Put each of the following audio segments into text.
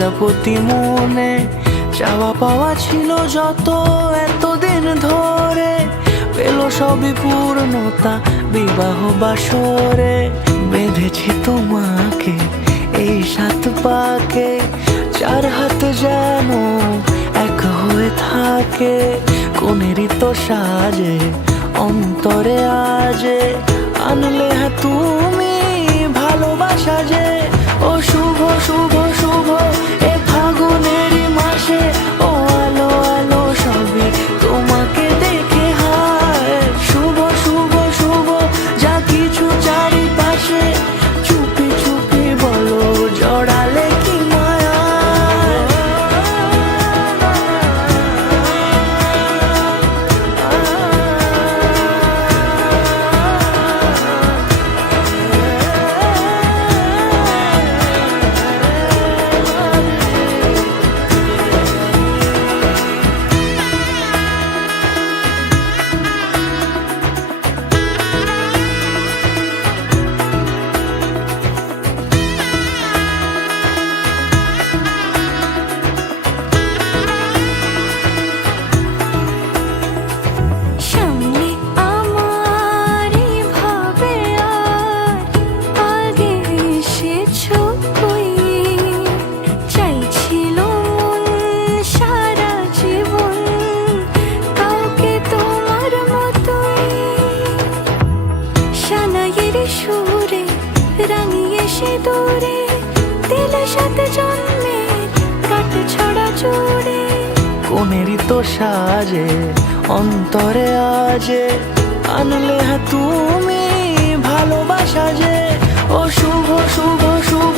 প্রজাপতি মনে চাওয়া পাওয়া ছিল যত এতদিন ধরে, পেল সবই পূর্ণতা বিবাহ বাসরে। বেঁধেছি তোমাকে এই 7 পাকে, 4 হাত যেন এক হয়ে থাকে। কোনেরই তো সাজে অন্তরে আজে, আনলে হ্যাঁ তুমি ভালোবাসা যে। ও শুভ শুভ শুভ এ ফাগুনেরই মাসে, ও আলো আলো সবই তোমাকে দেখে হায়। শুভ শুভ শুভ যা কিছু চারিপাশে, চুপি চুপি বলো জড়ালে কি মায়া। সুরে রাঙিয়ে সে দূরে দিলে 7 জন্মের কাট ছড়া জুড়ে। কোনেরই তো সাজে অন্তরে আজে, আনলে হ্যাঁ তুমি ভালোবাসা যে। ও শুভ শুভ শুভ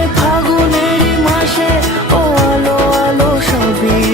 এ ফাগুনেরই মাসে, ও আলো আলো সবই